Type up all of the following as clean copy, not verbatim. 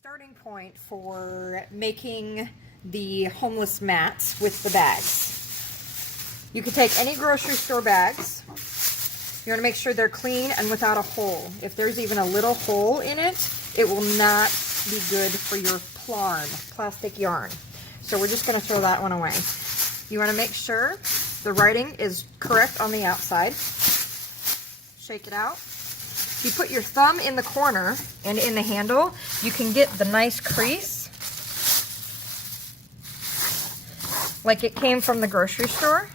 Starting point for making the homeless mats with the bags. You can take any grocery store bags. You want to make sure they're clean and without a hole. If there's even a little hole in it, it will not be good for your plastic yarn. So we're just going to throw that one away. You want to make sure the writing is correct on the outside. Shake it out. You put your thumb in the corner and in the handle, you can get the nice crease like it came from the grocery store.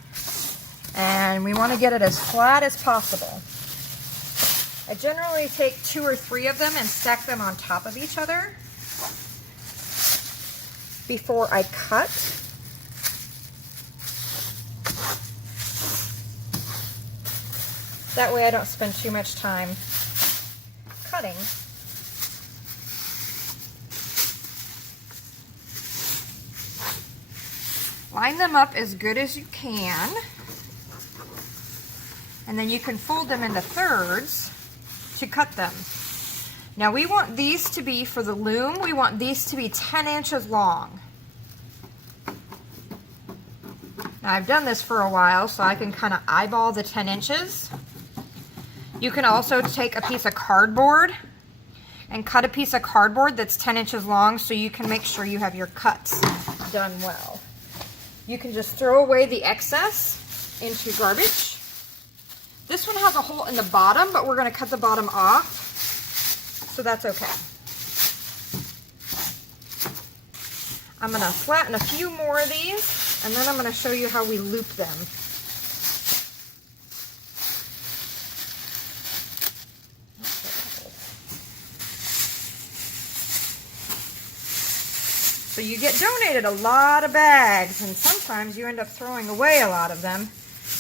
And we want to get it as flat as possible. I generally take 2 or 3 of them and stack them on top of each other before I cut. That way I don't spend too much time cutting. Line them up as good as you can, and then you can fold them into thirds to cut them. Now we want these to be, for the loom, we want these to be 10 inches long. Now I've done this for a while, so I can kind of eyeball the 10 inches. You can also take a piece of cardboard and cut a piece of cardboard that's 10 inches long so you can make sure you have your cuts done well. You can just throw away the excess into garbage. This one has a hole in the bottom, but we're going to cut the bottom off, so that's okay. I'm going to flatten a few more of these, and then I'm going to show you how we loop them. So you get donated a lot of bags, and sometimes you end up throwing away a lot of them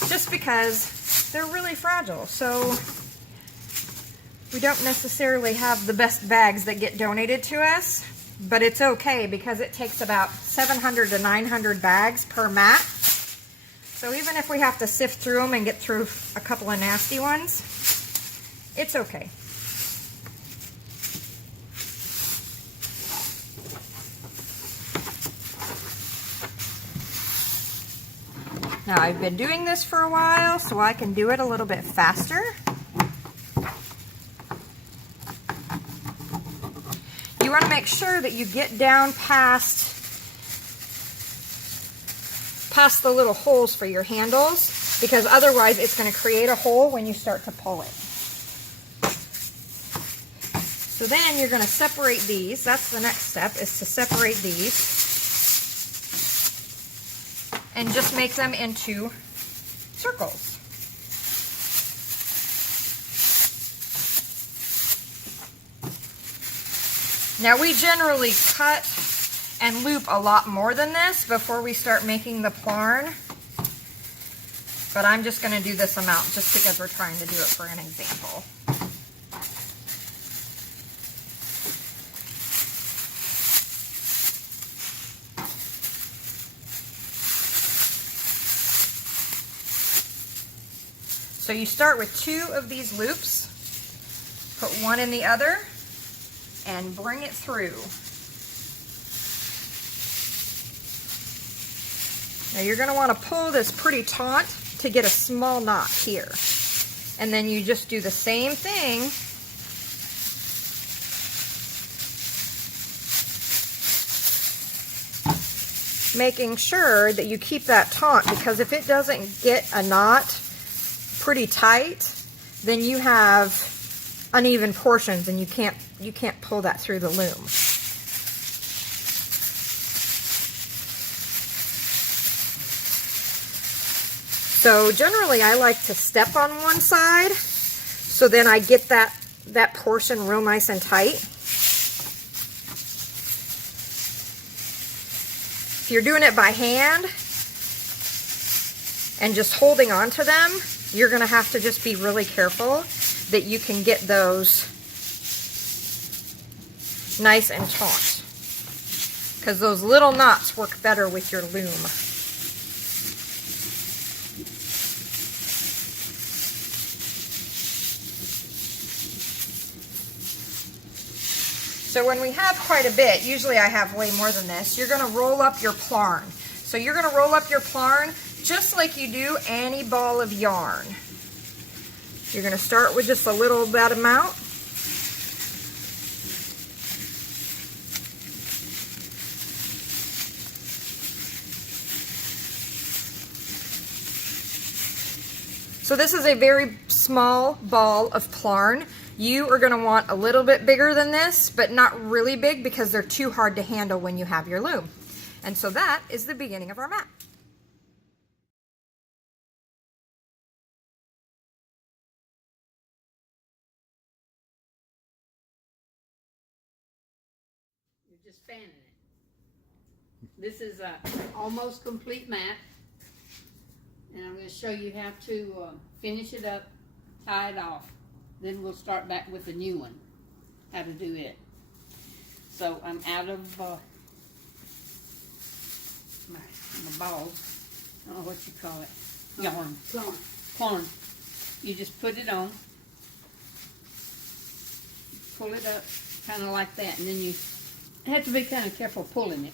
just because they're really fragile. So we don't necessarily have the best bags that get donated to us, but it's okay because it takes about 700 to 900 bags per mat. So even if we have to sift through them and get through a couple of nasty ones, it's okay. Now I've been doing this for a while, so I can do it a little bit faster. You want to make sure that you get down past the little holes for your handles, because otherwise it's going to create a hole when you start to pull it. So then you're going to separate these. That's the next step, is to separate these. And just make them into circles. Now we generally cut and loop a lot more than this before we start making the plarn, but I'm just going to do this amount just because we're trying to do it for an example. So you start with 2 of these loops, put one in the other, and bring it through. Now you're going to want to pull this pretty taut to get a small knot here. And then you just do the same thing making sure that you keep that taut, because if it doesn't get a knot pretty tight, then you have uneven portions and you can't pull that through the loom. So generally I like to step on one side so then I get that portion real nice and tight. If you're doing it by hand and just holding on to them, you're going to have to just be really careful that you can get those nice and taut, because those little knots work better with your loom. So when we have quite a bit, usually I have way more than this, you're going to roll up your plarn. So you're going to roll up your plarn just like you do any ball of yarn. You're going to start with just a little that amount. So this is a very small ball of plarn. You are going to want a little bit bigger than this, but not really big because they're too hard to handle when you have your loom. And so that is the beginning of our mat. You're just fanning it. This is a almost complete mat. And I'm going to show you how to finish it up, tie it off. Then we'll start back with a new one, how to do it. So I'm out of my balls. I don't know what you call it. Yarn. Plarn. You just put it on. Pull it up kind of like that. And then you have to be kind of careful pulling it.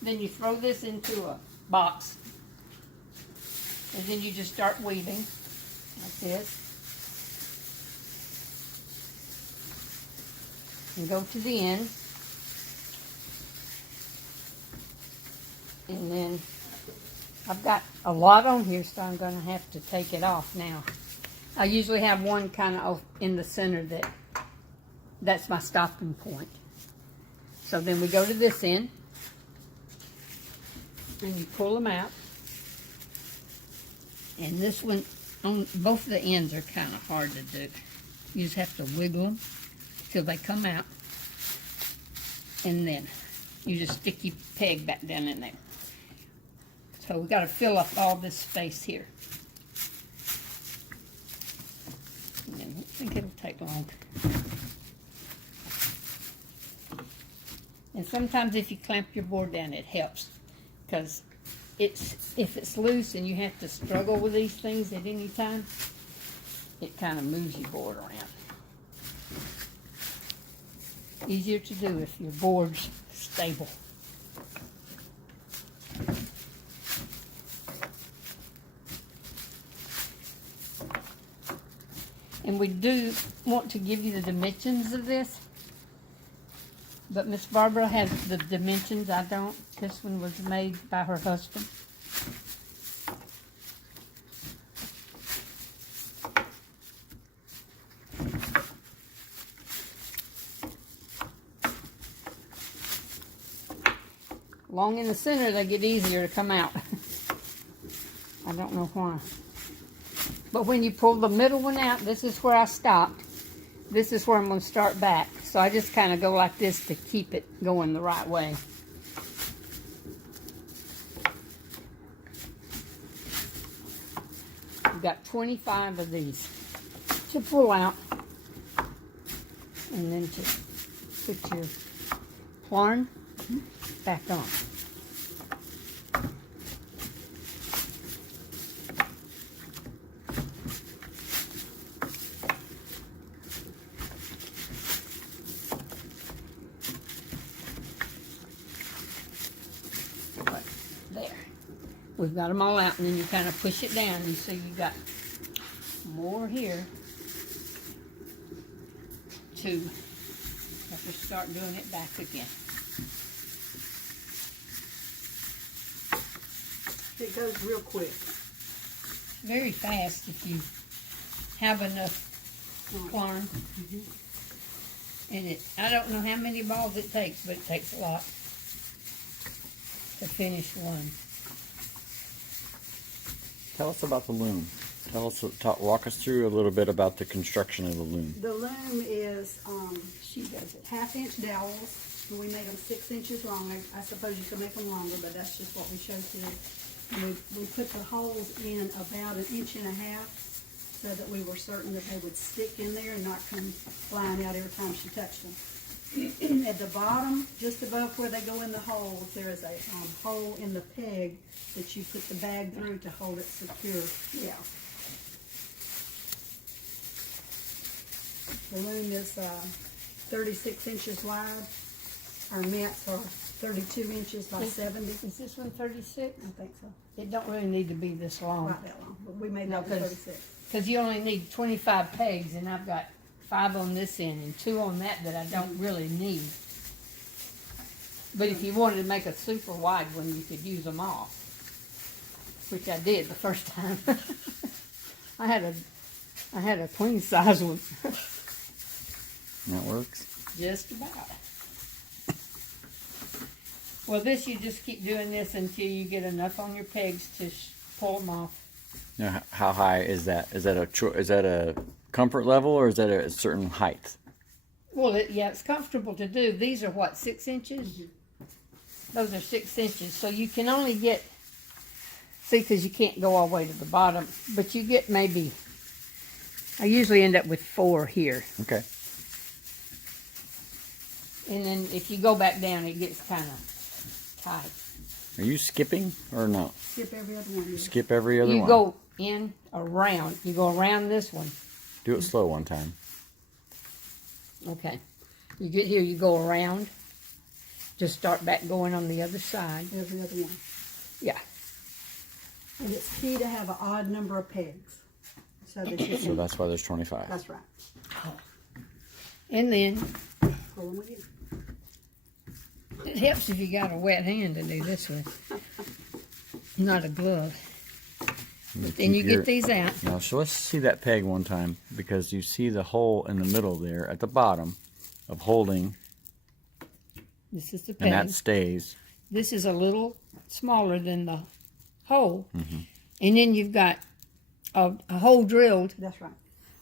Then you throw this into a box. And then you just start weaving like this. And go to the end. And then I've got a lot on here, so I'm going to have to take it off now. I usually have one kind of in the center that's my stopping point. So then we go to this end. And you pull them out. And this one, on both of the ends are kind of hard to do. You just have to wiggle them till they come out. And then you just stick your peg back down in there. So we've got to fill up all this space here. And I don't think it'll take long. And sometimes if you clamp your board down, it helps. Because if it's loose and you have to struggle with these things at any time, it kind of moves your board around. Easier to do if your board's stable. And we do want to give you the dimensions of this. But Miss Barbara has the dimensions, I don't. This one was made by her husband. Long in the center, they get easier to come out. I don't know why. But when you pull the middle one out, this is where I stopped. This is where I'm going to start back. So I just kind of go like this to keep it going the right way. You've got 25 of these to pull out. And then to put your plarn back on. There. We've got them all out, and then you kind of push it down, and so you got more here to have to start doing it back again. It goes real quick. Very fast if you have enough plarn. And I don't know how many balls it takes, but it takes a lot to finish one. Tell us about the loom. Walk us through a little bit about the construction of the loom. The loom is She does it. 1/2-inch dowels. We make them 6 inches long. I suppose you could make them longer, but that's just what we chose here. And we put the holes in about 1.5 inches so that we were certain that they would stick in there and not come flying out every time she touched them. At the bottom, just above where they go in the holes, there is a hole in the peg that you put the bag through to hold it secure. Yeah. The loom is 36 inches wide. Our mats are 32 inches by 70. Is this one 36? I think so. It don't really need to be this long. Quite that long, but we made No, that one 'cause- 36. Because you only need 25 pegs, and I've got 5 on this end and 2 on that I don't really need. But if you wanted to make a super wide one, you could use them all, which I did the first time. I had a queen size one, That works. just about. Well, this you just keep doing this until you get enough on your pegs to pull them off. Now, how high is that? Is that a comfort level, or is that a certain height? Well, yeah, it's comfortable to do. These are what, 6 inches? Those are 6 inches. So you can only get, see, because you can't go all the way to the bottom, but you get maybe, I usually end up with 4 here. Okay. And then if you go back down, it gets kind of tight. Are you skipping or no? Skip every other one. Yeah. Skip every other You one. go in, around, you go around this one. Do it slow one time. Okay. You get here, you go around. Just start back going on the other side. Every other one. Yeah. And it's key to have an odd number of pegs. So that you So can, that's why there's 25. that's right. And then Pull them again. it helps if you got a wet hand to do this with. Not a glove. Then you get these out. Now, so let's see that peg one time, because you see the hole in the middle there at the bottom of holding, This is the and that peg. stays. This is a little smaller than the hole. And then you've got a hole drilled That's right.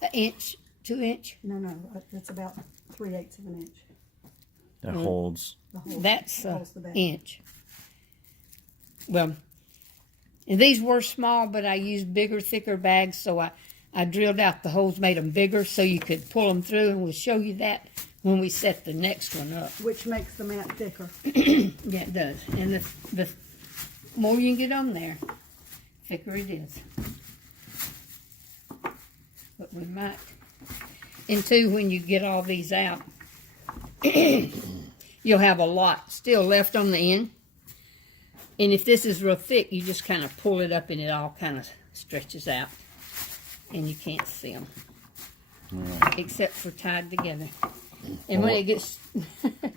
an inch, 2 inch. No, that's about 3/8 of an inch. That holds. The hole. That's an holds the bag. inch. Well, and these were small, but I used bigger, thicker bags, so I drilled out the holes, made them bigger so you could pull them through, and we'll show you that when we set the next one up. Which makes the mat thicker. Yeah, it does. And the more you can get on there, thicker it is. But we might. And two, when you get all these out, you'll have a lot still left on the end. And if this is real thick, you just kind of pull it up and it all kind of stretches out. And you can't see them. Except for tied together. And when it gets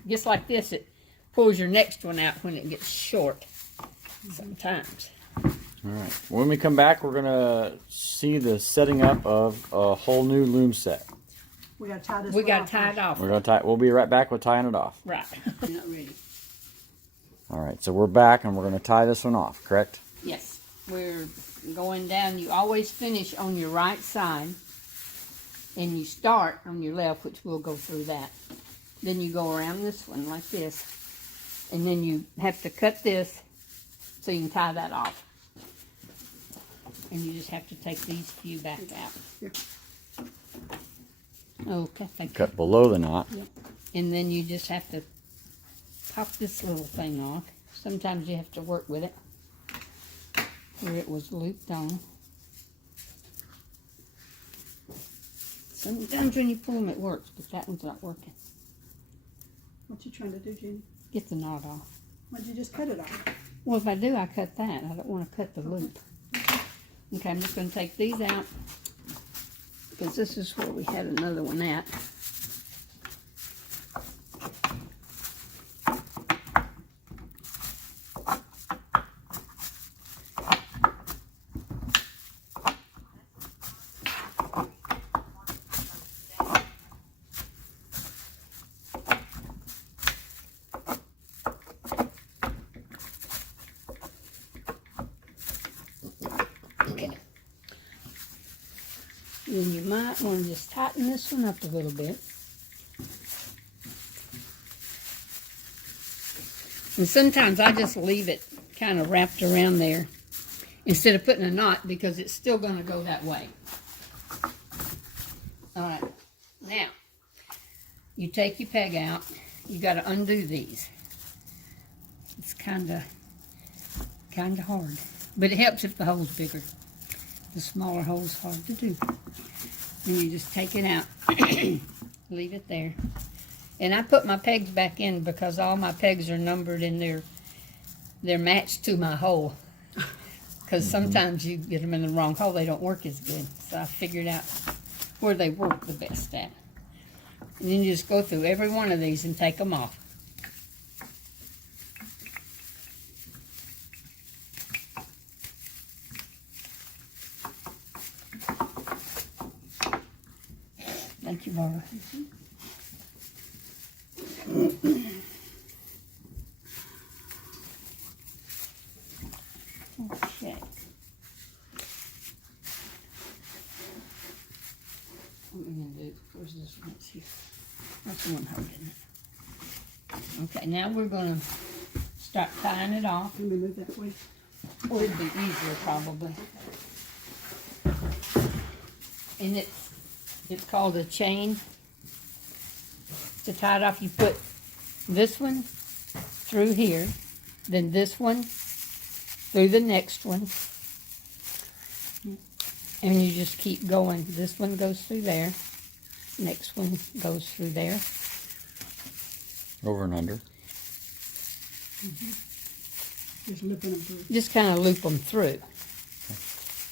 gets like this, it pulls your next one out when it gets short sometimes. All right. When we come back, we're gonna see the setting up of a whole new loom set. We gotta tie this We one got off to tie it first. off. We're gonna tie. We'll be right back with tying it off. Right. You're not ready. All right. So we're back, and we're gonna tie this one off. Correct? Yes. We're going down. You always finish on your right side. And you start on your left, which we'll go through that. Then you go around this one like this. And then you have to cut this so you can tie that off. And you just have to take these few back out. Here. Okay, thank you. Cut below the knot. And then you just have to pop this little thing off. Sometimes you have to work with it where it was looped on. Sometimes when you pull them it works, but that one's not working. What you trying to do, Jenny? Get the knot off. Why'd you just cut it off? Well, if I do, I cut that. I don't want to cut the loop. Okay, I'm just going to take these out because this is where we had another one at. Okay. Then you might want to just tighten this one up a little bit. And sometimes I just leave it kind of wrapped around there instead of putting a knot because it's still going to go that way. All right. Now, you take your peg out. You got to undo these. It's kind of hard. But it helps if the hole's bigger. The smaller hole's hard to do. And you just take it out. Leave it there. And I put my pegs back in because all my pegs are numbered and they're matched to my hole. Because sometimes you get them in the wrong hole, they don't work as good. So I figured out where they work the best at. And then you just go through every one of these and take them off. Thank you, Barbara. Okay. What we're gonna do, where's this one? It's here. That's the one holding it. Okay, now we're gonna start tying it off. Let me move that way. Or it'd be easier probably. And it's called a chain. To tie it off, you put this one through here, then this one through the next one, and you just keep going. This one goes through there, next one goes through there. Over and under. Just looping them through. Just kind of loop them through.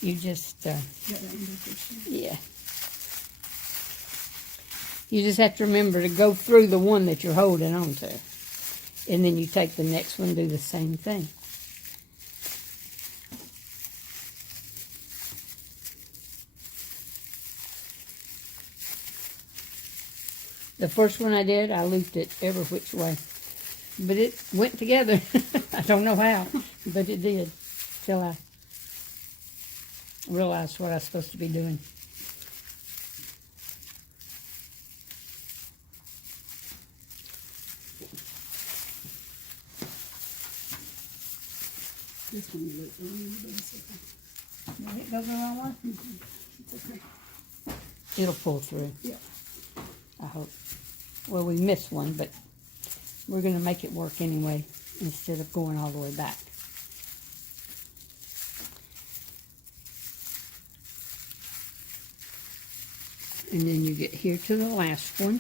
You just, Got that one back there, too. yeah. You just have to remember to go through the one that you're holding on to. And then you take the next one, do the same thing. The first one I did, I looped it every which way. But it went together. I don't know how, but it did. Till I realized what I was supposed to be doing. This one you loop around, but it's okay. Did it go the wrong way? It's okay. It'll pull through. Yeah. I hope. Well, we missed one, but we're going to make it work anyway instead of going all the way back. And then you get here to the last one.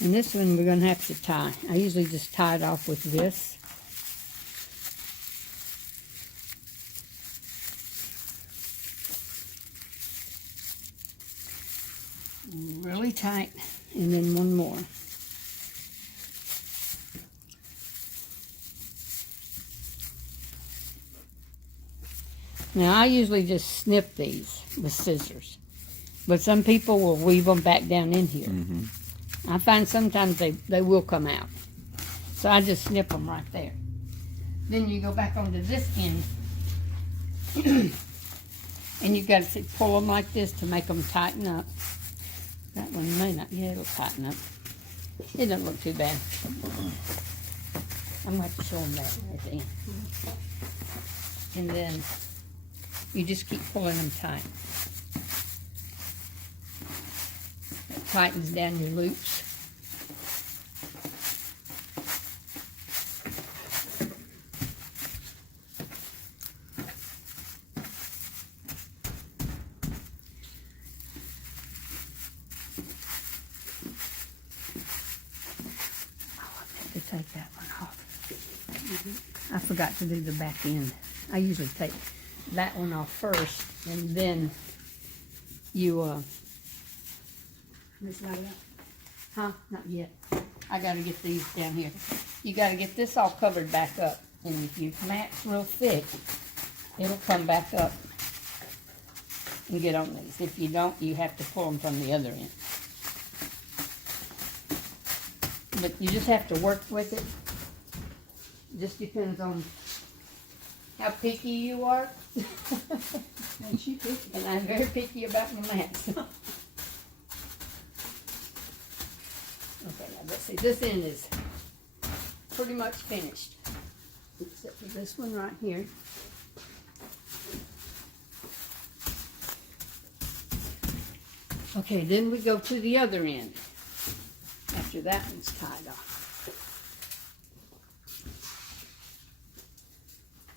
And this one we're going to have to tie. I usually just tie it off with this. Really tight, and then one more. Now I usually just snip these with scissors, but some people will weave them back down in here. I find sometimes they will come out, so I just snip them right there. Then you go back onto this end, and you got to pull them like this to make them tighten up. That one may not, yeah, it'll tighten up. It doesn't look too bad. I'm going to have to show them that at the end. And then you just keep pulling them tight. That tightens down your loops. To take that one off. I forgot to do the back end. I usually take that one off first, and then you, This light up. huh? Not yet. I gotta get these down here. You gotta get this all covered back up, and if you match real thick, it'll come back up and get on these. If you don't, you have to pull them from the other end. But you just have to work with it. Just depends on how picky you are. And she picked it. And I'm very picky about my mats. Okay, now let's see. This end is pretty much finished. Except for this one right here. Okay, then we go to the other end. After that one's tied off.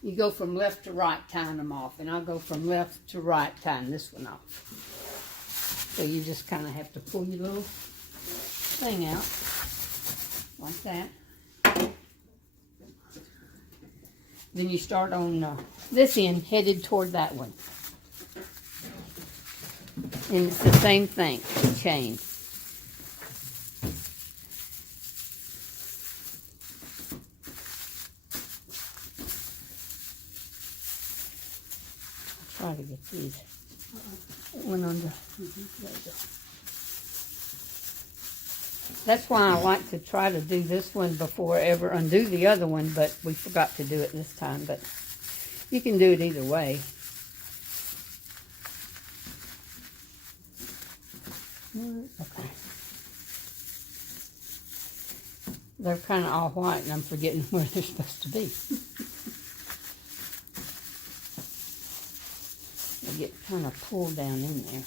You go from left to right tying them off, and I'll go from left to right tying this one off. So you just kind of have to pull your little thing out like that. Then you start on this end, headed toward that one. And it's the same thing, the chain. I'll try to get these. That one under. There we go. That's why I like to try to do this one before I ever undo the other one, but we forgot to do it this time. But you can do it either way. Okay. They're kind of all white, and I'm forgetting where they're supposed to be. They get kind of pulled down in there.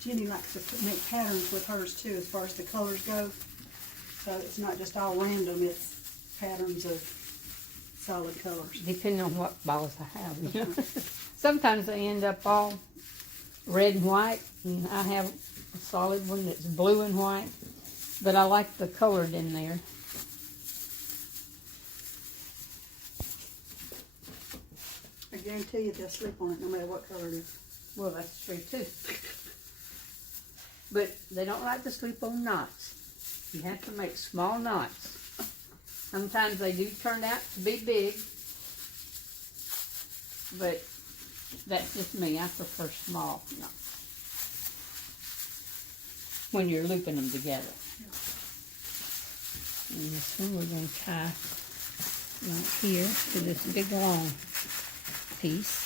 Jenny likes to make patterns with hers too, as far as the colors go. So it's not just all random, it's patterns of solid colors. Depending on what balls I have, you know. Sometimes they end up all red and white, and I have a solid one that's blue and white. But I like the colored in there. I guarantee you they'll sleep on it no matter what color it is. Well, that's true too. But they don't like to sleep on knots. You have to make small knots. Sometimes they do turn out to be big, but that's just me. I prefer small knots when you're looping them together. And this one we're going to tie right here to this big long piece.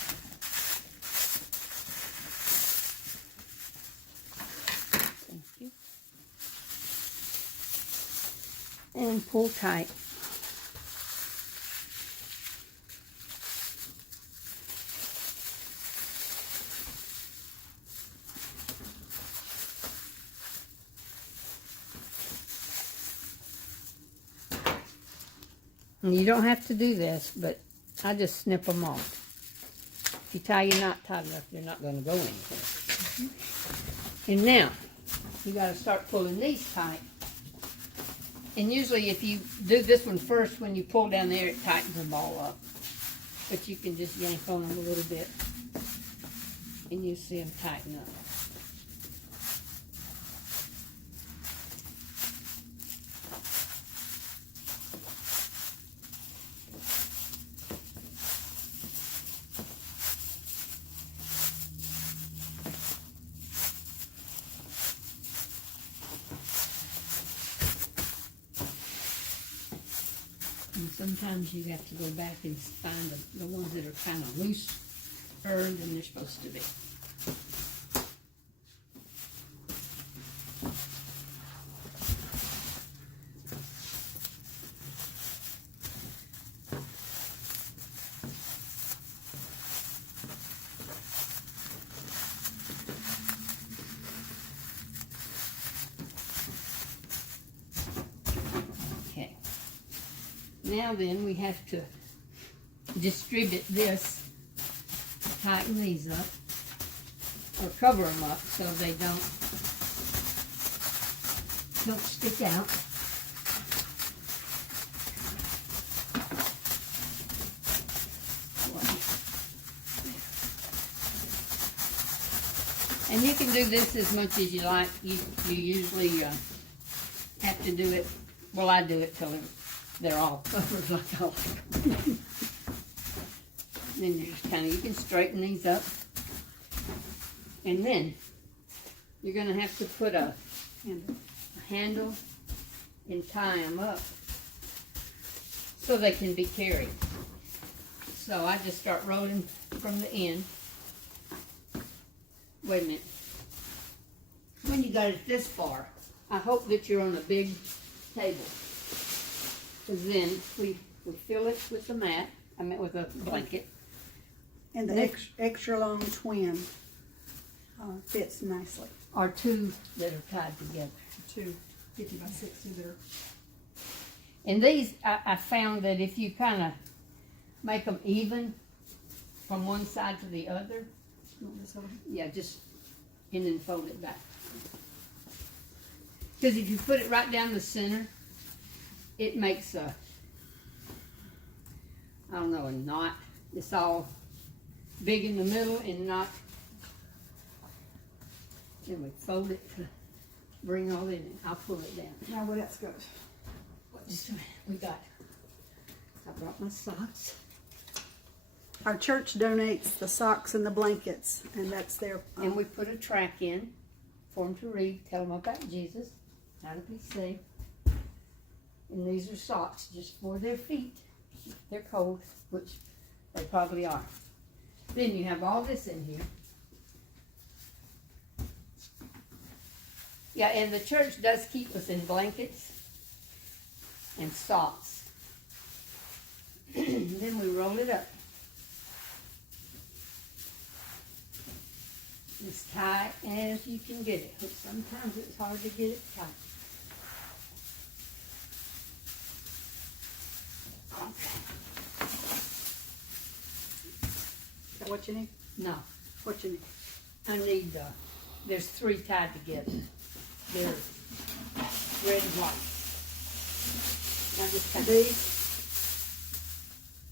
Thank you. And pull tight. And you don't have to do this, but I just snip them off. If you tie your knot tight enough, they're not going to go anywhere. And now, you got to start pulling these tight. And usually if you do this one first, when you pull down there, it tightens them all up. But you can just yank on them a little bit, and you see them tighten up. And sometimes you have to go back and find the ones that are kind of looser than they're supposed to be. Okay. Now then, we have to distribute this, tighten these up, or cover them up so they don't stick out. And you can do this as much as you like. You usually have to do it, well, I do it till they're all covered like I like them. Then you just kind of, you can straighten these up. And then you're going to have to put a handle and tie them up so they can be carried. So I just start rolling from the end. Wait a minute. When you got it this far, I hope that you're on a big table. Because then we fill it with the mat, with a blanket. And the extra long twin fits nicely. Or two that are tied together. Two 50 by 60 that are. And these, I found that if you kind of make them even, from one side to the other. You want this over? Yeah, just, and then fold it back. Because if you put it right down the center, it makes a, I don't know, a knot. It's all big in the middle and not. Then we fold it to bring all in it. I'll pull it down. Now where else goes? Just a minute. We got, I brought my socks. Our church donates the socks and the blankets, and that's their. And we put a track in for them to read, tell them about Jesus, how to be saved. And these are socks just for their feet. They're cold, which they probably are. Then you have all this in here. Yeah, and the church does keep us in blankets and socks. Then we roll it up. As tight as you can get it. But sometimes it's hard to get it tight. Is that what you need? No, What you need? I need, there's 3 tied together. They're red and white. I just kind of,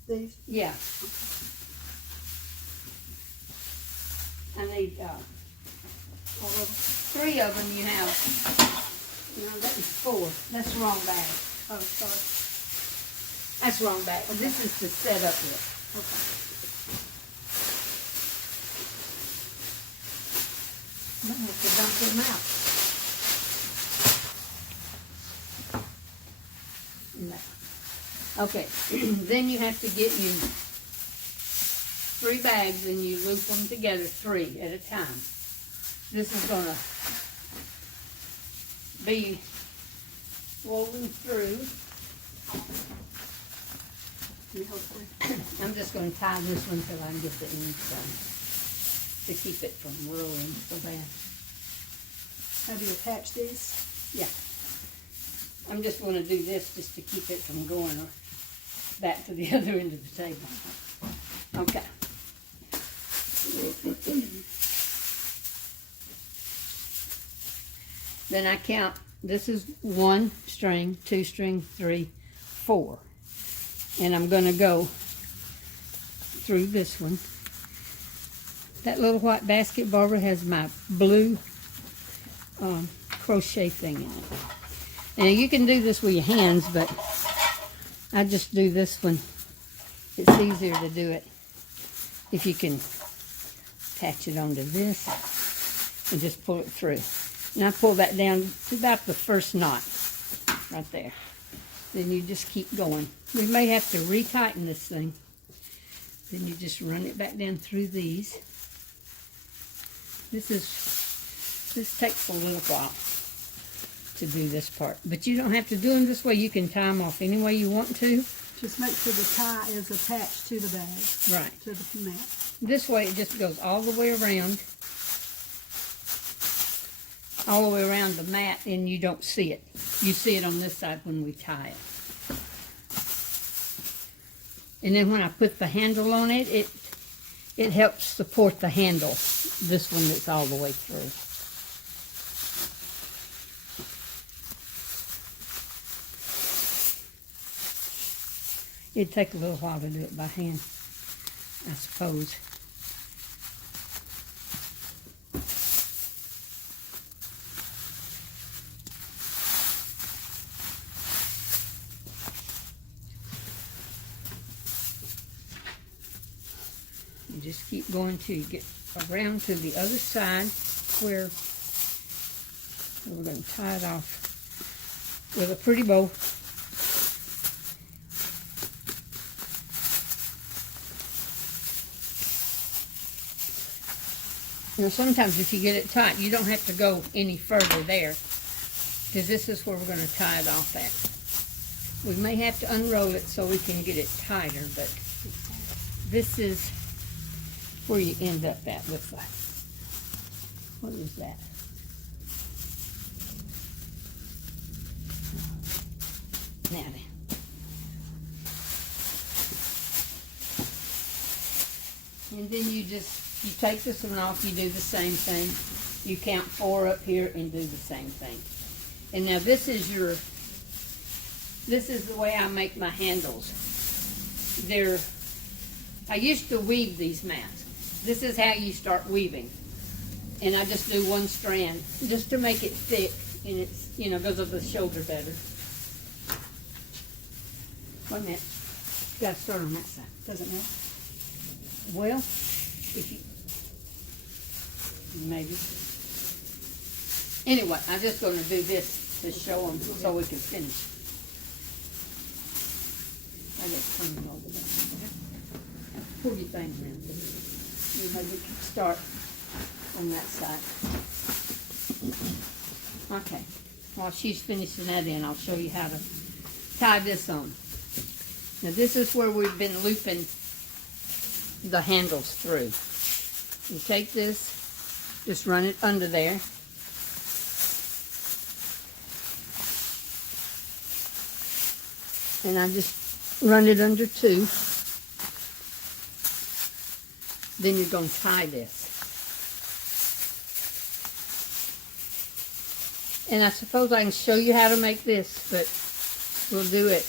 These? yeah. I need, All of 3 of them you have. No, that is 4. That's the wrong bag. them? Oh, sorry. That's the wrong bag. This is to set up with. Okay. I'm gonna have to dump them out. No. Okay, then you have to get you 3 bags and you loop them together 3 at a time. This is gonna be woven through. Let me hold it. I'm just gonna tie this one till I can get the ends done to keep it from rolling so bad. How do you attach these? Yeah. I'm just gonna do this just to keep it from going back to the other end of the table. Okay. Then I count, this is 1 string, 2 string, 3, 4. And I'm gonna go through this one. That little white basket, Barbara, has my blue crochet thing in it. And you can do this with your hands, but I just do this one. It's easier to do it if you can attach it onto this and just pull it through. And I pull that down to about the first knot right there. Then you just keep going. We may have to retighten this thing. Then you just run it back down through these. This takes a little while to do this part. But you don't have to do them this way. You can tie them off any way you want to. Just make sure the tie is attached to the bag, Right. to the mat. This way it just goes all the way around. All the way around the mat and you don't see it. You see it on this side when we tie it. And then when I put the handle on it, it helps support the handle. This one that's all the way through. It'd take a little while to do it by hand, I suppose. You just keep going till you get around to the other side where we're going to tie it off with a pretty bow. You know, sometimes if you get it tight, you don't have to go any further there, because this is where we're going to tie it off at. We may have to unroll it so we can get it tighter, but this is where you end up at with the, what is that? Now then. And then you take this one off, you do the same thing. You count 4 up here and do the same thing. And now this is the way I make my handles. I used to weave these mats. This is how you start weaving. And I just do 1 strand just to make it thick, and it's, goes up the shoulder better. Wait a minute. You gotta start on that side. Does it matter? Well, if you, maybe. Anyway, I'm just gonna do this to show them so we can finish. I just turn it over there. Pull your thing around. You maybe can start on that side. Okay. While she's finishing that in, I'll show you how to tie this on. Now this is where we've been looping the handles through. You take this, just run it under there. And I just run it under 2. Then you're going to tie this. And I suppose I can show you how to make this, but we'll do it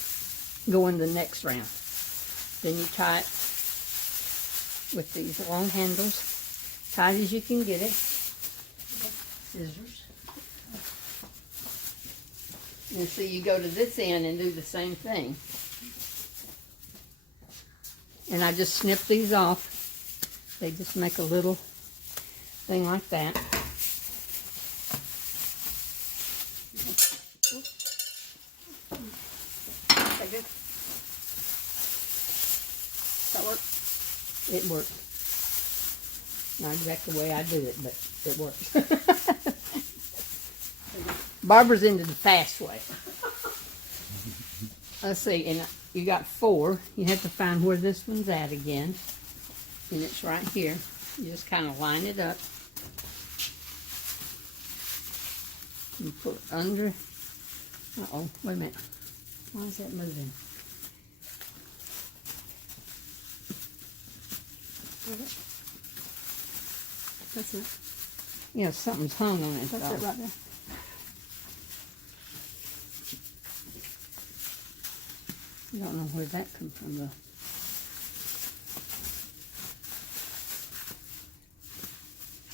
going the next round. Then you tie it with these long handles, tight as you can get it. Scissors. And so you go to this end and do the same thing. And I just snip these off. They just make a little thing like that. That good? That work? It works. Not exactly the way I do it, but it works. Barbara's into the fast way. Let's see, and you got 4. You have to find where this one's at again. And it's right here. You just kind of line it up. You put it under. Uh-oh, wait a minute. Why is that moving? That's it. Yeah, something's hung on it. That's though. it right there. I don't know where that comes from though.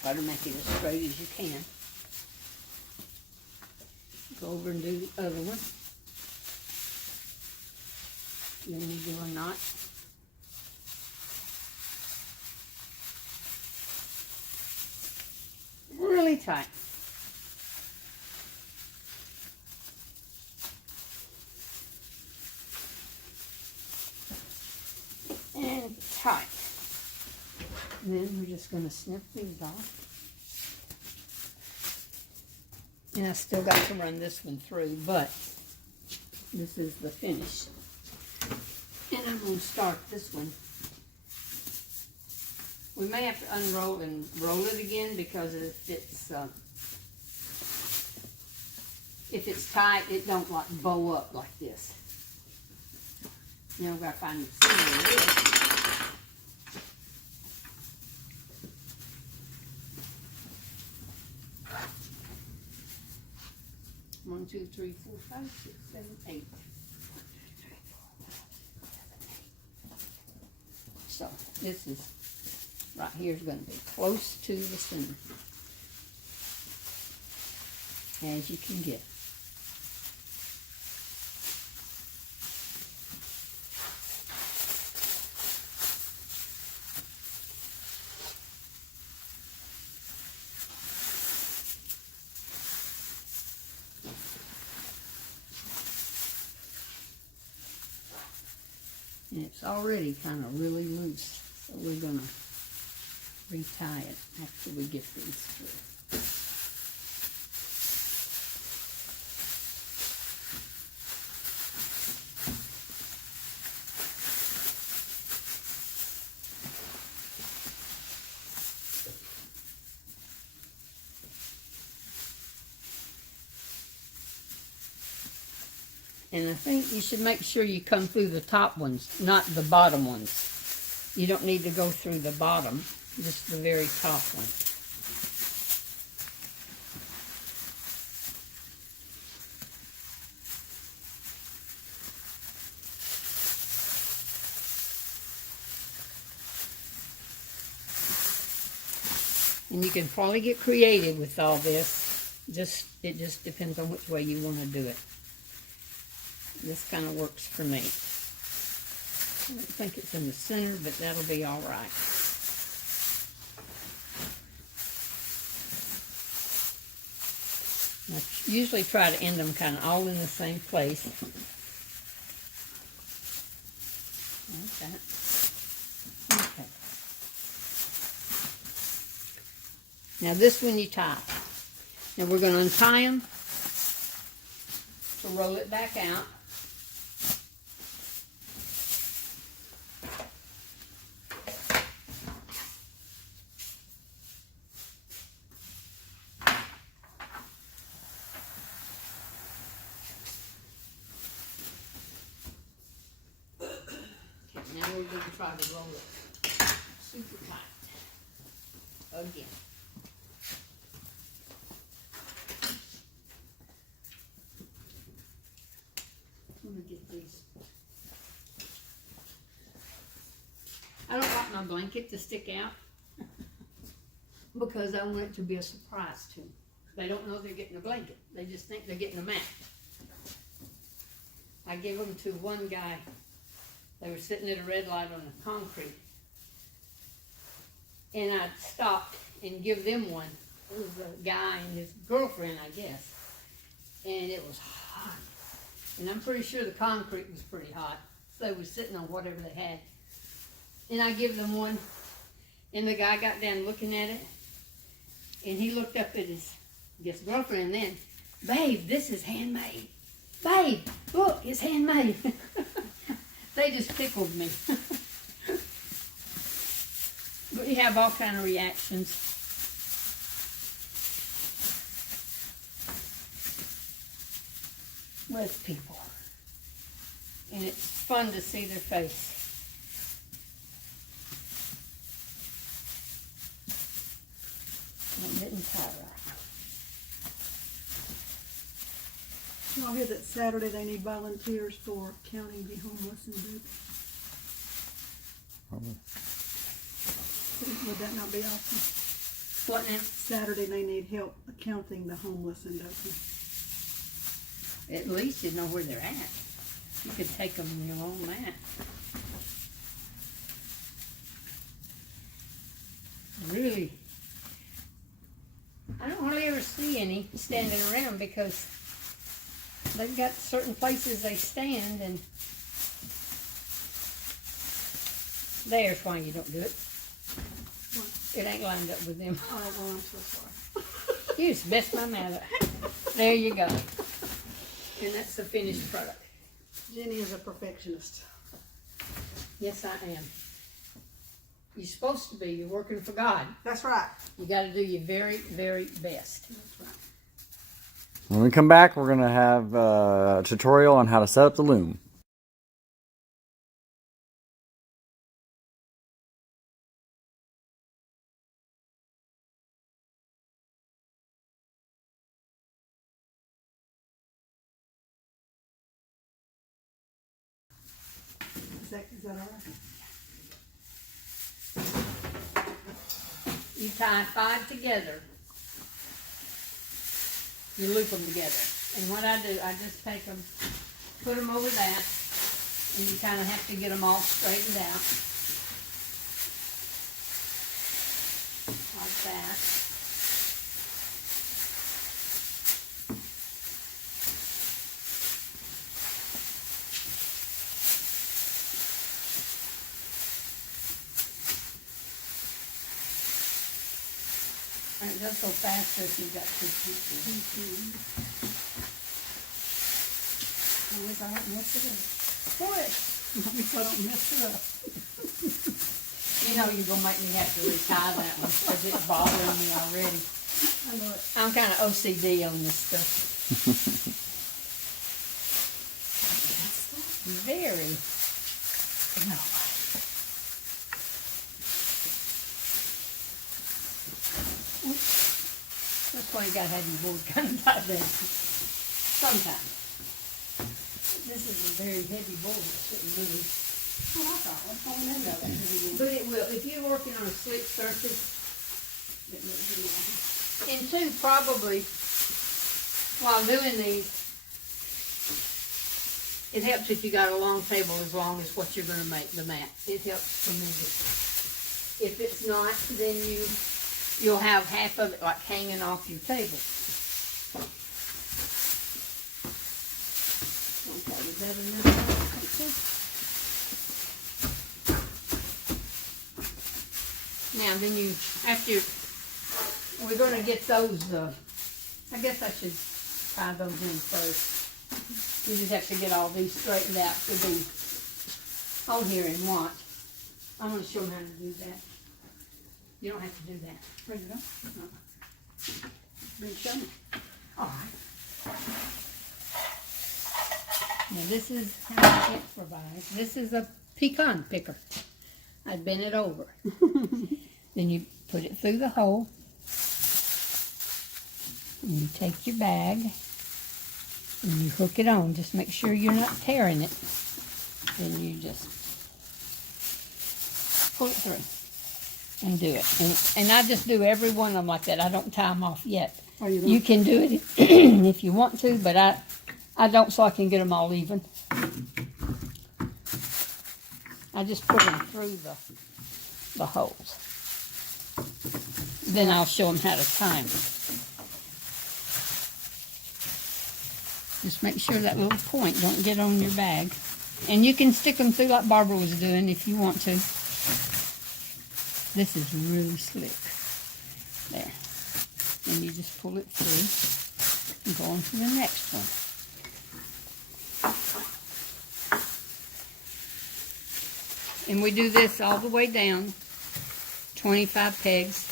Try to make it as straight as you can. Go over and do the other one. Then you do a knot. Really tight. And tight. And then we're just going to snip these off. And I still got to run this one through, but this is the finish. And I'm going to start this one. We may have to unroll and roll it again because if it's tight, it don't like bow up like this. Now we've got to find the center of this. 1, 2, 3, 4, 5, 6, 7, 8. So this is right here is going to be close to the center as you can get. And it's already kind of really loose, so we're going to retie it after we get these through. And I think you should make sure you come through the top ones, not the bottom ones. You don't need to go through the bottom, just the very top one. And you can probably get creative with all this. It just depends on which way you want to do it. This kind of works for me. I don't think it's in the center, but that'll be all right. I usually try to end them kind of all in the same place. Like that. Okay. Now this one you tie. Now we're going to untie them to roll it back out. Okay, now we're going to try to roll it super tight again. Let me get these. I don't want my blanket to stick out because I want it to be a surprise to them. They don't know they're getting a blanket. They just think they're getting a mat. I gave them to one guy. They were sitting at a red light on the concrete. And I stopped and give them one. It was a guy and his girlfriend, I guess. And it was hot. And I'm pretty sure the concrete was pretty hot. So they were sitting on whatever they had. And I give them one. And the guy got down looking at it. And he looked up at his, I guess, girlfriend then. Babe, this is handmade. Babe, look, it's handmade. They just tickled me. But you have all kind of reactions. With people. And it's fun to see their face. I didn't tie right. Y'all hear that Saturday they need volunteers for counting the homeless in Duke? Would that not be awesome? What now? Saturday they need help counting the homeless in Duke. At least you know where they're at. You could take them in your own mat. Really, I don't hardly ever see any standing around because they've got certain places they stand, and there's why you don't do it. It ain't lined up with them. Oh, well, I'm so sorry. You just messed my mat up. There you go. And that's the finished product. Jenny is a perfectionist. Yes, I am. You're supposed to be. You're working for God. That's right. You got to do your very, very best. That's right. When we come back, we're going to have a tutorial on how to set up the loom. Is that all right? You tie 5 together. You loop them together. And what I do, I just take them, put them over that, and you kind of have to get them all straightened out. Like that. And it goes so faster if you've got 2 pieces. At least I don't mess it up. What? At least I don't mess it up. You know you're going to make me have to retie that one because it's bothering me already. I know it. I'm kind of OCD on this stuff. Very. No. That's why you gotta have your board kind of tied down. Sometimes. This is a very heavy board, it shouldn't really. Oh, I thought, what's going in there? But it will, if you're working on a slick surface, and two, probably, while doing these, it helps if you got a long table as long as what you're gonna make the mat. It helps tremendously. If it's not, then you'll have half of it like hanging off your table. Okay, is that enough? I think so. Now then you, after, we're gonna get those, I guess I should tie those in first. You just have to get all these straightened out to be on here and watch. I'm gonna show them how to do that. You don't have to do that. Where you go? No. Bring show me. All right. Now this is how I improvise. This is a pecan picker. I bent it over. Then you put it through the hole. And you take your bag and you hook it on. Just make sure you're not tearing it. Then you just pull it through and do it. And I just do every one of them like that. I don't tie them off yet. Oh, you You don't? can do it if you want to, but I don't, so I can get them all even. I just put them through the holes. Then I'll show them how to tie them. Just make sure that little point don't get on your bag. And you can stick them through like Barbara was doing if you want to. This is really slick. There. And you just pull it through and go on to the next one. And we do this all the way down, 25 pegs.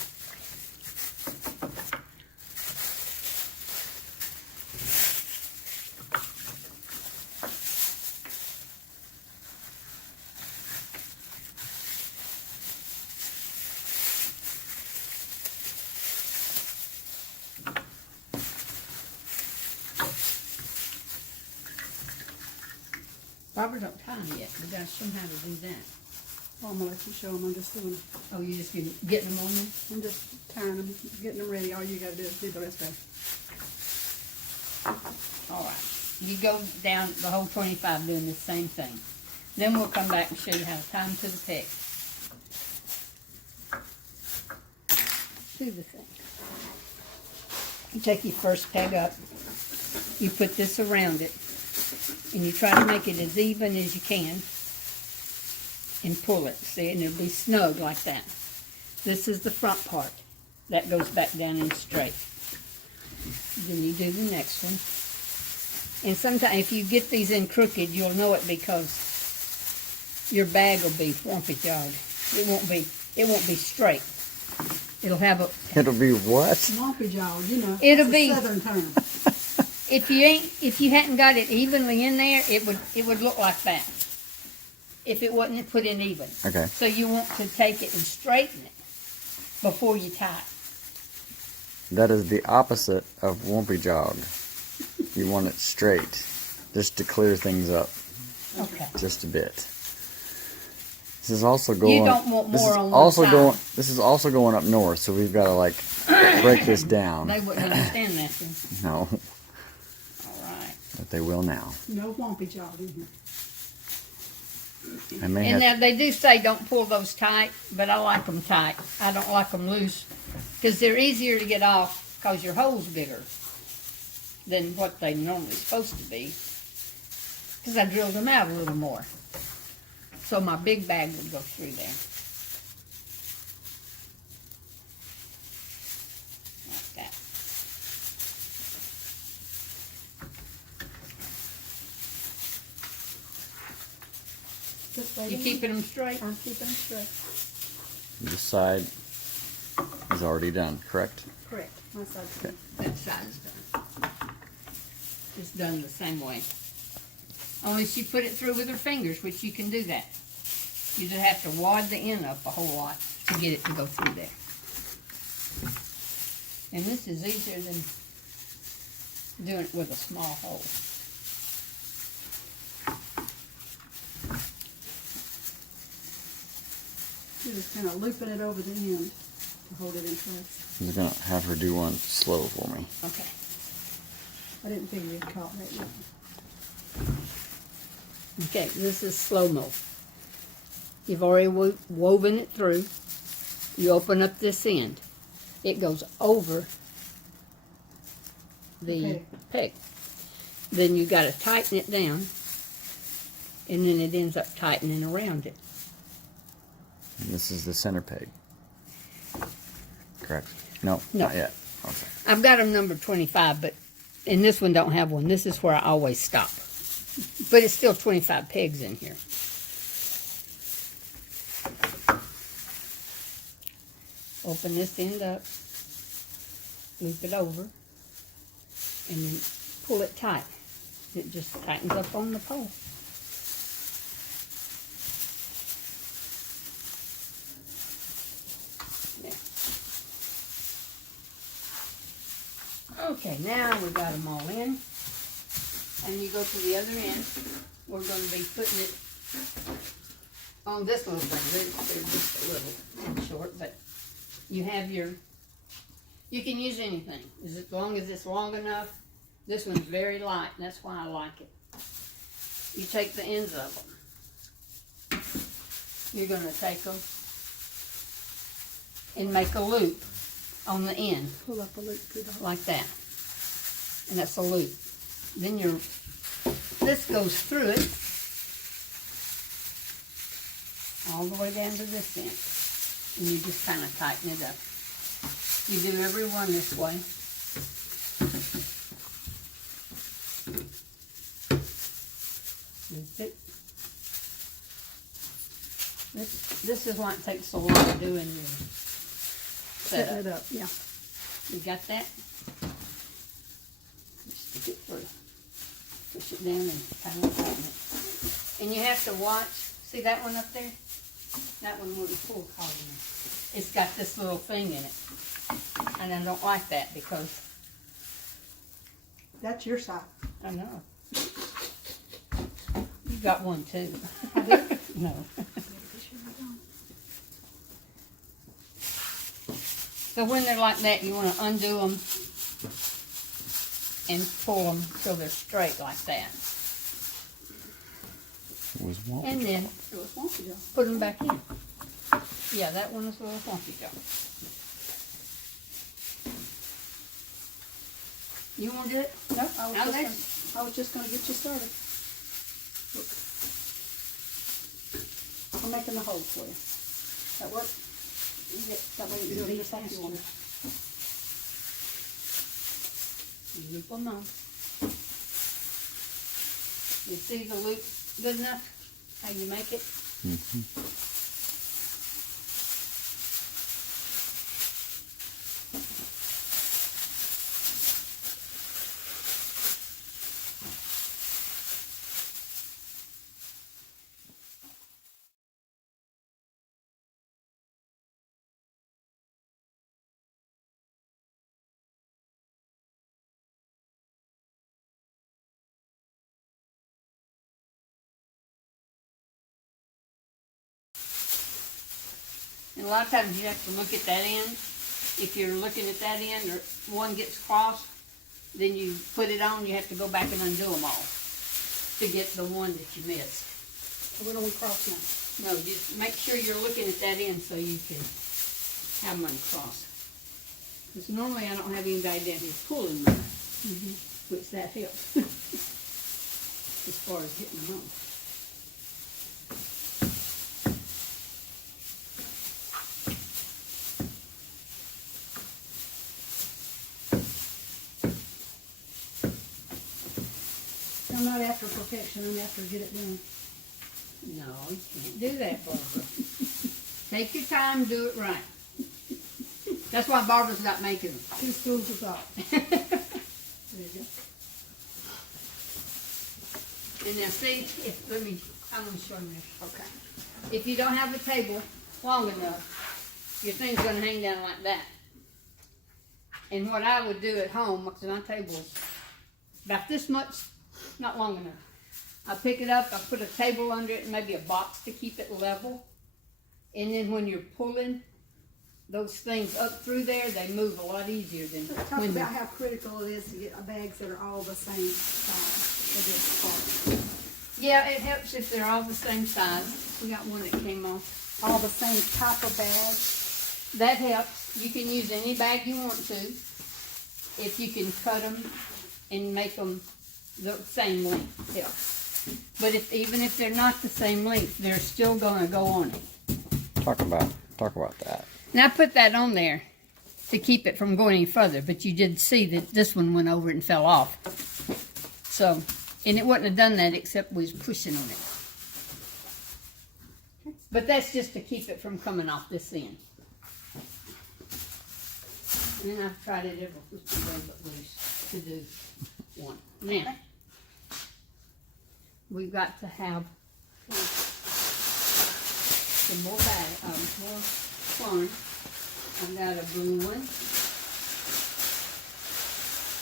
Barbara don't tie them yet. We gotta show them how to do that. Oh, I'm gonna let you show them. I'm just doing it. Oh, you just getting them on there? I'm just tying them, getting them ready. All you gotta do is do the rest of it. All right. You go down the whole 25 doing the same thing. Then we'll come back and show you how to tie them to the peg. Do the thing. You take your first peg up. You put this around it. And you try to make it as even as you can. And pull it. See, and it'll be snug like that. This is the front part. That goes back down and straight. Then you do the next one. And sometimes if you get these in crooked, you'll know it because your bag will be wumpy jawed. It won't be straight. It'll have a, It'll be what? Lumpy jaw, you know. It'll that's a be- southern term. if you hadn't got it evenly in there, it would look like that. If it wasn't put in even. Okay. So you want to take it and straighten it before you tie it. That is the opposite of wumpy jog. You want it straight, just to clear things up Okay. just a bit. This is also going. You don't want this more is on one also side. going. This is also going up north, so we've got to like break this down. They wouldn't understand that then. No, All right. but they will now. No lumpy jaw in here. I may And have. now they do say don't pull those tight, but I like them tight. I don't like them loose because they're easier to get off because your hole's bigger than what they normally supposed to be. Because I drilled them out a little more. So my big bag would go through there. Like that. Just You waiting. keeping them straight? I'm keeping them straight. This side is already done, correct? Correct. My side's Okay. good. That side is done. It's done the same way. Only she put it through with her fingers, which you can do that. You just have to wad the end up a whole lot to get it to go through there. And this is easier than doing it with a small hole. You're just kind of looping it over the end to hold it in place. I'm gonna have her do one slow for me. Okay. I didn't figure you'd caught that yet. Okay, this is slow-mo. You've already woven it through. You open up this end. It goes over the Okay. peg. Then you got to tighten it down, and then it ends up tightening around it. And this is the center peg. Correct? No, No. not yet. Okay. I've got them number 25, but and this one don't have one. This is where I always stop. But it's still 25 pegs in here. Open this end up, loop it over, and then pull it tight. It just tightens up on the pole. There. Okay, now we got them all in. And you go to the other end. We're going to be putting it on this little thing. They're just a little short, but you have your, you can use anything as long as it's long enough. This one's very light, and that's why I like it. You take the ends of them. You're going to take them and make a loop on the end, Pull up a loop through the hole. like that. And that's a loop. Then this goes through it all the way down to this end. And you just kind of tighten it up. You do every one this way. Loop it. This is why it takes so long doing your Setting setup. it up, yeah. You got that? Just stick it through. Push it down and kind of tighten it. And you have to watch. See that one up there? That one where the pull card in. It's got this little thing in it. And I don't like that because That's your side. I know. You got one too. I did? No. So when they're like that, you want to undo them and pull them so they're straight like that. It was one. And then It was wonky, Joe. put them back in. Yeah, that one is a little funky, Joe. You want to do it? No, I was just gonna get you started. Look. I'm making the hole for you. That work? That way you can do it just like you want it. You loop them on. You see the loop good enough? How you make it? And a lot of times you have to look at that end. If you're looking at that end or one gets crossed, then you put it on, you have to go back and undo them all to get the one that you missed. So what do we cross now? No, just make sure you're looking at that end so you can have them uncrossed. Because normally I don't have anybody down here pulling mine, which that helps as far as getting them on. I'm not after perfection, I'm after get it done. No, you can't do that, Barbara. Take your time, do it right. That's why Barbara's got making them. Two schools of thought. There you go. And now see, I'm gonna show you this. Okay. If you don't have a table long enough, your thing's gonna hang down like that. And what I would do at home, because my table is about this much, not long enough. I pick it up, I put a table under it and maybe a box to keep it level. And then when you're pulling those things up through there, they move a lot easier than Talk when about how critical it is to get bags that are all the same size for this part. Yeah, it helps if they're all the same size. We got one that came off. All the same type of bag. That helps. You can use any bag you want to. If you can cut them and make them the same length, helps. But even if they're not the same length, they're still gonna go on it. Talk about that. Now I put that on there to keep it from going any further, but you did see that this one went over it and fell off. So, and it wouldn't have done that except we was pushing on it. But that's just to keep it from coming off this end. And then I've tried it every which way but loose to do one. Now, we've got to have some more more corn. I've got a blue one,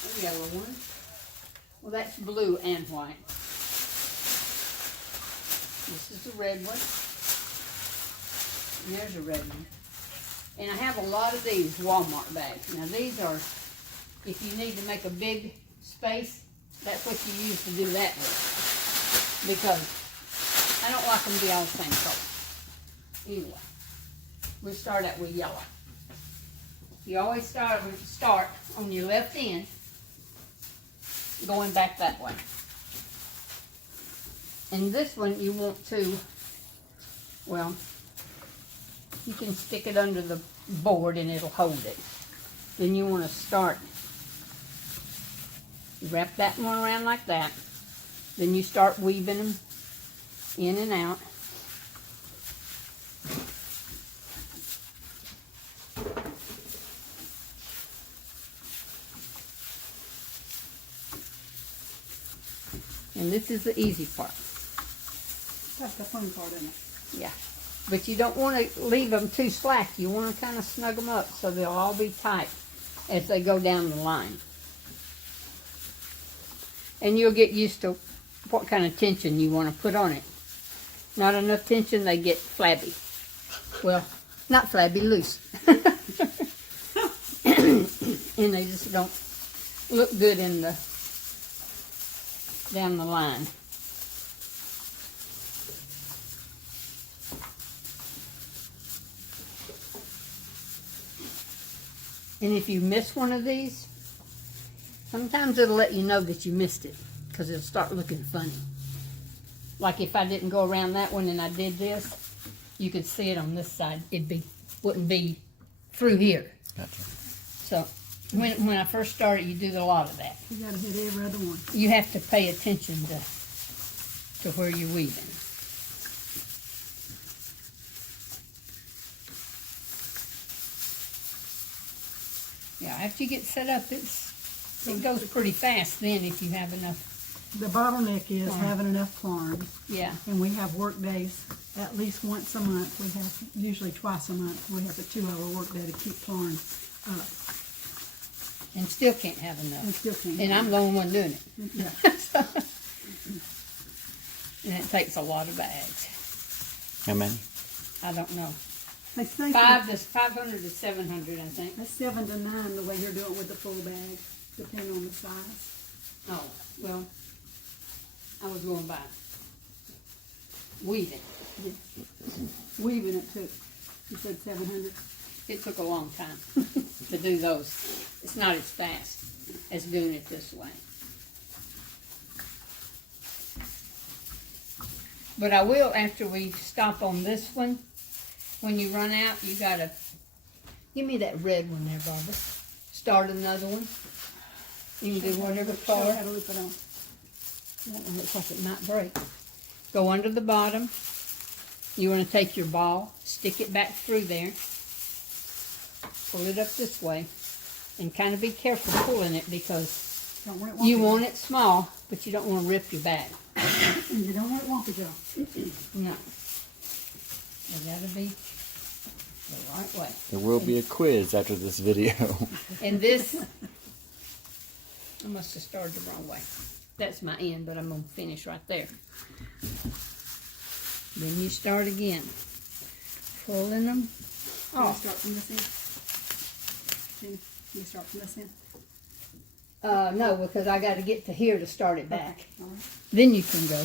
a yellow one. Well, that's blue and white. This is the red one. And there's a red one. And I have a lot of these Walmart bags. Now these are, if you need to make a big space, that's what you use to do that with. Because I don't like them to be all the same color. Anyway, we'll start out with yellow. You always start on your left end, going back that way. And this one you want to, well, you can stick it under the board and it'll hold it. Then you want to start, wrap that one around like that. Then you start weaving them in and out. And this is the easy part. That's the fun part, isn't it? Yeah. But you don't want to leave them too slack. You want to kind of snug them up so they'll all be tight as they go down the line. And you'll get used to what kind of tension you want to put on it. Not enough tension, they get flabby. Well, not flabby, loose. And they just don't look good in the down the line. And if you miss one of these, sometimes it'll let you know that you missed it because it'll start looking funny. Like if I didn't go around that one and I did this, you could see it on this side. Wouldn't be through here. Gotcha. So when I first started, you do a lot of that. You gotta hit every other one. You have to pay attention to where you're weaving. Yeah, after you get set up, it goes pretty fast then if you have enough. The bottleneck is Yarn. having enough yarn, Yeah, and we have work days at least once a month. We have usually twice a month. We have a 2-hour work day to keep yarn up, and still can't have and enough. still can't. And I'm the only one doing it. Yeah. And it takes a lot of bags. How many? I don't know. They say 500 to 700, I think. that's 7 to 9 the way you're doing it with the full bag, depending on the size. Oh, well, I was going by weaving. Weaving it took, you said 700. It took a long time to do those. It's not as fast as doing it this way. But I will after we stop on this one. When you run out, you gotta give me that red one there, Barbara. Start another one. You can do whatever Show color. how to loop it on. That one looks like it might break. Go under the bottom. You want to take your ball, stick it back through there, pull it up this way, and kind of be careful pulling it because Don't want it you wonky. want it small, but you don't want to rip your bag. You don't want it wonky, Joe. No. It gotta be the right way. There will be a quiz after this video. And this, I must have started the wrong way. That's my end, but I'm gonna finish right there. Then you start again, pulling them Can you off. start from this end? Can you start from this end? No, because I gotta get to here to start it back. Okay, all right. Then you can go.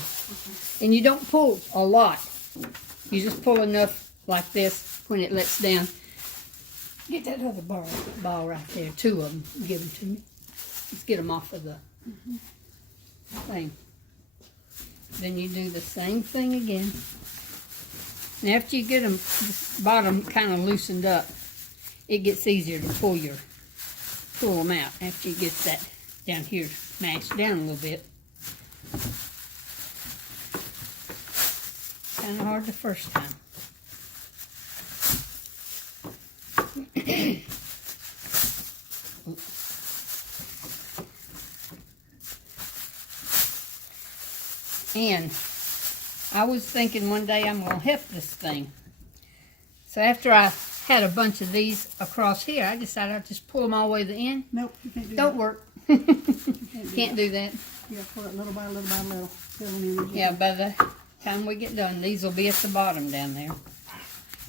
And you don't pull a lot. You just pull enough like this when it lets down. Get that other ball right there. 2 of them. Give them to me. Let's get them off of the thing. Then you do the same thing again. And after you get them, this bottom kind of loosened up, it gets easier to pull them out after you get that down here mashed down a little bit. Kind of hard the first time. And I was thinking one day I'm going to help this thing. So after I had a bunch of these across here, I decided I'd just pull them all the way to the end. Nope, you can't do Don't that. work. You can't Can't do that. You gotta pull it little by little by little. Fill them in again. Yeah, by the time we get done, these will be at the bottom down there.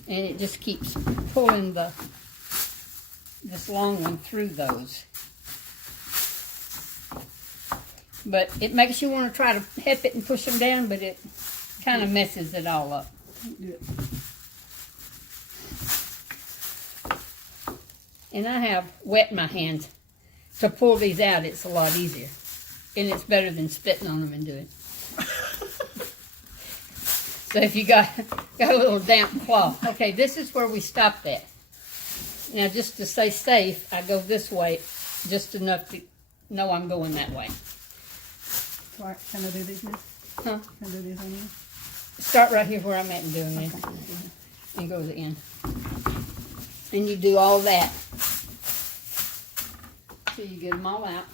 And it just keeps pulling this long one through those. But it makes you want to try to hip it and push them down, but it kind of messes it all up. Can't do it. And I have wet my hands. To pull these out, it's a lot easier. And it's better than spitting on them and doing. So if you got a little damp cloth. Okay, this is where we stopped at. Now just to stay safe, I go this way just enough to know I'm going that way. All right, can I do these now? Huh? Can I do these on you? Start right here where I'm at and doing it. And go to the end. And you do all that. Till you get them all out.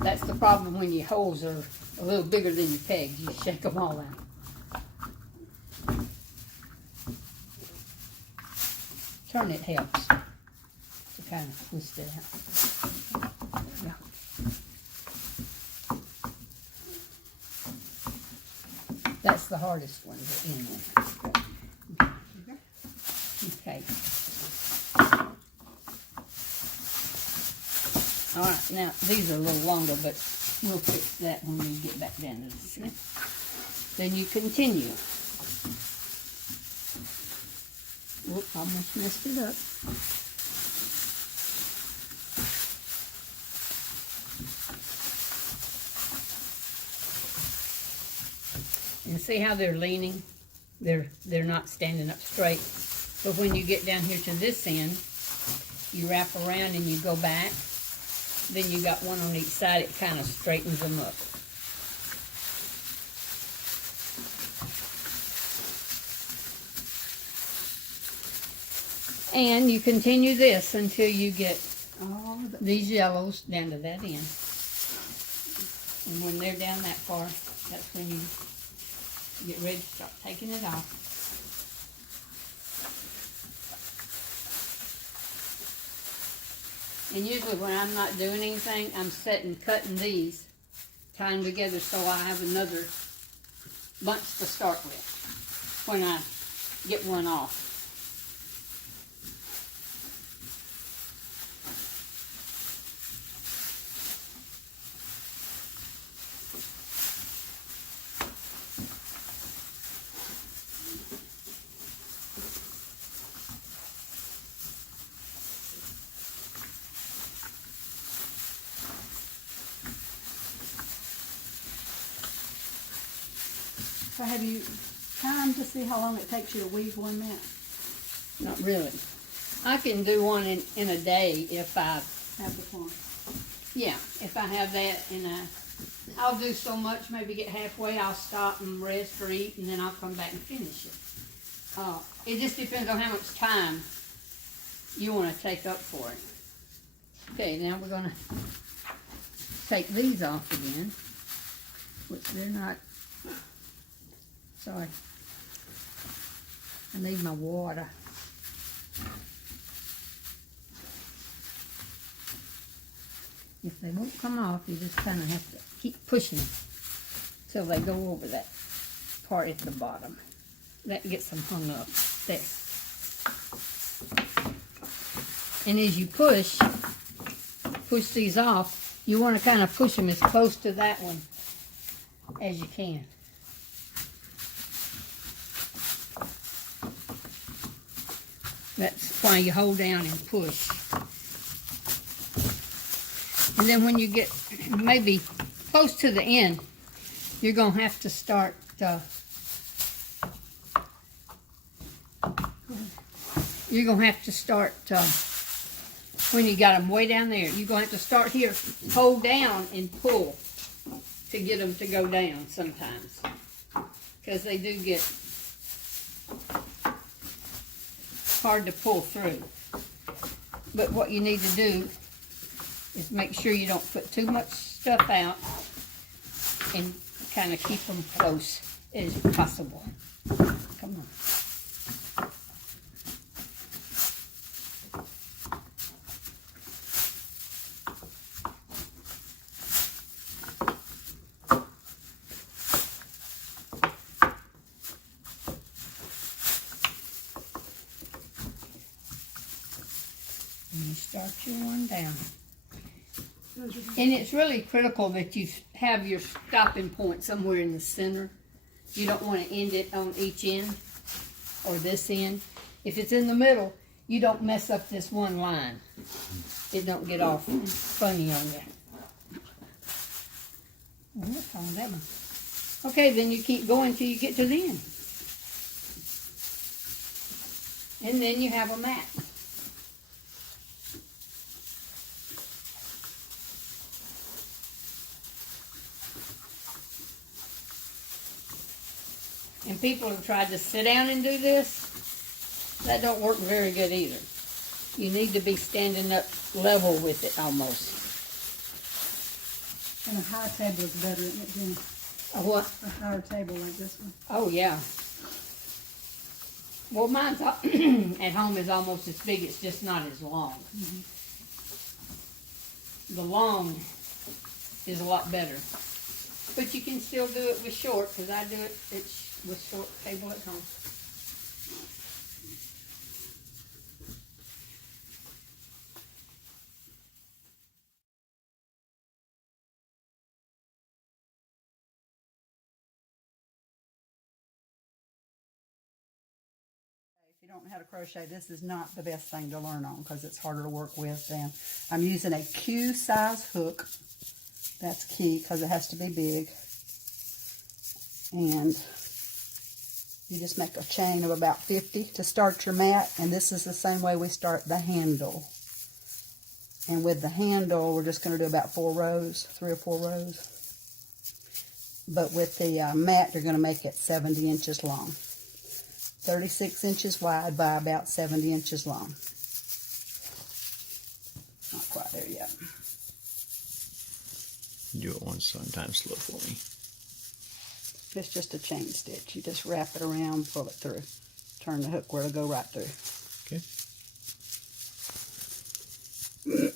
That's the problem when your holes are a little bigger than your pegs. You shake them all out. Turn it helps to kind of twist it out. Yeah. That's the hardest one to end with. Okay. All right, now these are a little longer, but we'll fix that when we get back down to the skin. Then you continue. Whoop, almost messed it up. And see how they're leaning? They're not standing up straight. But when you get down here to this end, you wrap around and you go back. Then you got one on each side. It kind of straightens them up. And you continue this until you get All of it. these yellows down to that end. And when they're down that far, that's when you get ready to start taking it off. And usually when I'm not doing anything, I'm sitting cutting these, tying together so I have another bunch to start with when I get one off. So have you timed to see how long it takes you to weave one mat? Not really. I can do one in a day if I, Have the corn. yeah, if I have that and I'll do so much, maybe get halfway, I'll stop and rest or eat, and then I'll come back and finish it. It just depends on how much time you want to take up for it. Okay, now we're gonna take these off again, which they're not, sorry. I need my water. If they won't come off, you just kind of have to keep pushing them till they go over that part at the bottom. That gets them hung up there. And as you push these off, you want to kind of push them as close to that one as you can. That's why you hold down and push. And then when you get maybe close to the end, you're going to have to start when you got them way down there, you're going to have to start here, hold down and pull to get them to go down sometimes. Because they do get hard to pull through. But what you need to do is make sure you don't put too much stuff out and kind of keep them close as possible. Come on. And you start your one down. And it's really critical that you have your stopping point somewhere in the center. You don't want to end it on each end or this end. If it's in the middle, you don't mess up this one line. It don't get off funny on you. Well, that's all that one. Okay, then you keep going till you get to the end. And then you have a mat. And people have tried to sit down and do this. That don't work very good either. You need to be standing up level with it almost. And a high table is better, isn't it, Jenny? A what? A higher table like this one. Oh, yeah. Well, mine's at home is almost as big. It's just not as long. The long is a lot better. But you can still do it with short, because I do it with short table at home. If you don't know how to crochet, this is not the best thing to learn on because it's harder to work with. And I'm using a Q size hook. That's key because it has to be big. And you just make a chain of about 50 to start your mat. And this is the same way we start the handle. And with the handle, we're just going to do about 4 rows, 3 or 4 rows. But with the mat, you're going to make it 70 inches long. 36 inches wide by about 70 inches long. Not quite there yet. Do it one time slow for me. It's just a chain stitch. You just wrap it around, pull it through. Turn the hook where it'll go right through. Okay.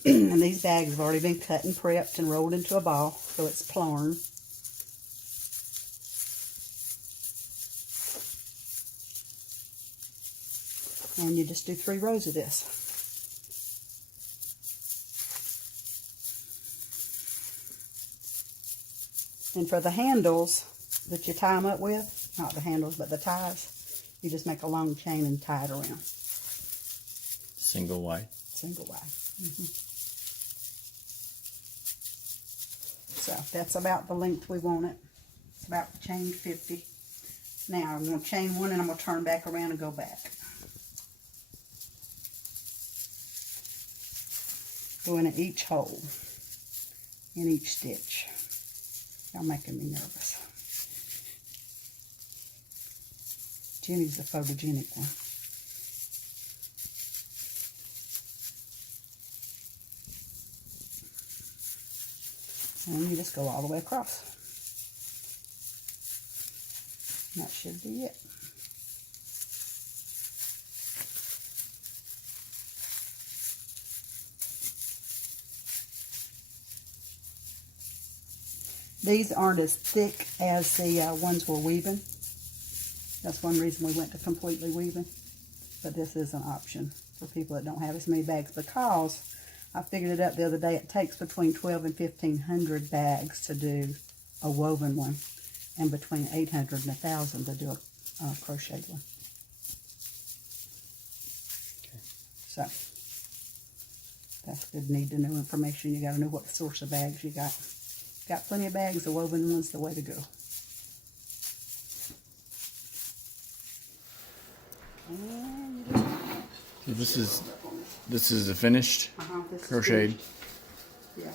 And these bags have already been cut and prepped and rolled into a ball, so it's plarn. And you just do 3 rows of this. And for the handles that you tie them up with, not the handles, but the ties, you just make a long chain and tie it around. Single wide. Single wide. So that's about the length we want it. It's about chain 50. Now I'm going to chain 1 and I'm going to turn back around and go back. Going in each hole, in each stitch. Y'all making me nervous. Jenny's the photogenic one. And you just go all the way across. And that should be it. These aren't as thick as the ones we're weaving. That's one reason we went to completely weaving. But this is an option for people that don't have as many bags, because I figured it out the other day. It takes between 12 and 1,500 bags to do a woven one, and between 800 and 1,000 to do a crocheted one. Okay. So that's good. Need to know information. You got to know what source of bags you got. Got plenty of bags. The woven one's the way to go. And you just So this is a finished this is crocheted. finished. Yeah.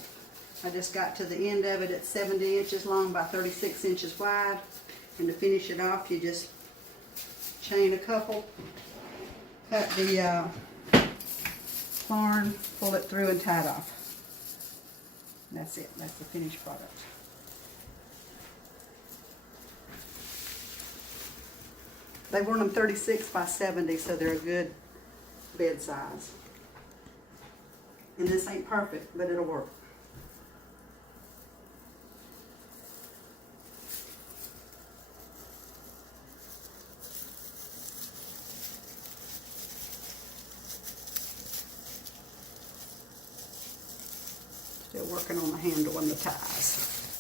I just got to the end of it at 70 inches long by 36 inches wide. And to finish it off, you just chain a couple, cut the yarn, pull it through, and tie it off. And that's it. That's the finished product. They want them 36 by 70, so they're a good bed size. And this ain't perfect, but it'll work. Still working on the handle and the ties.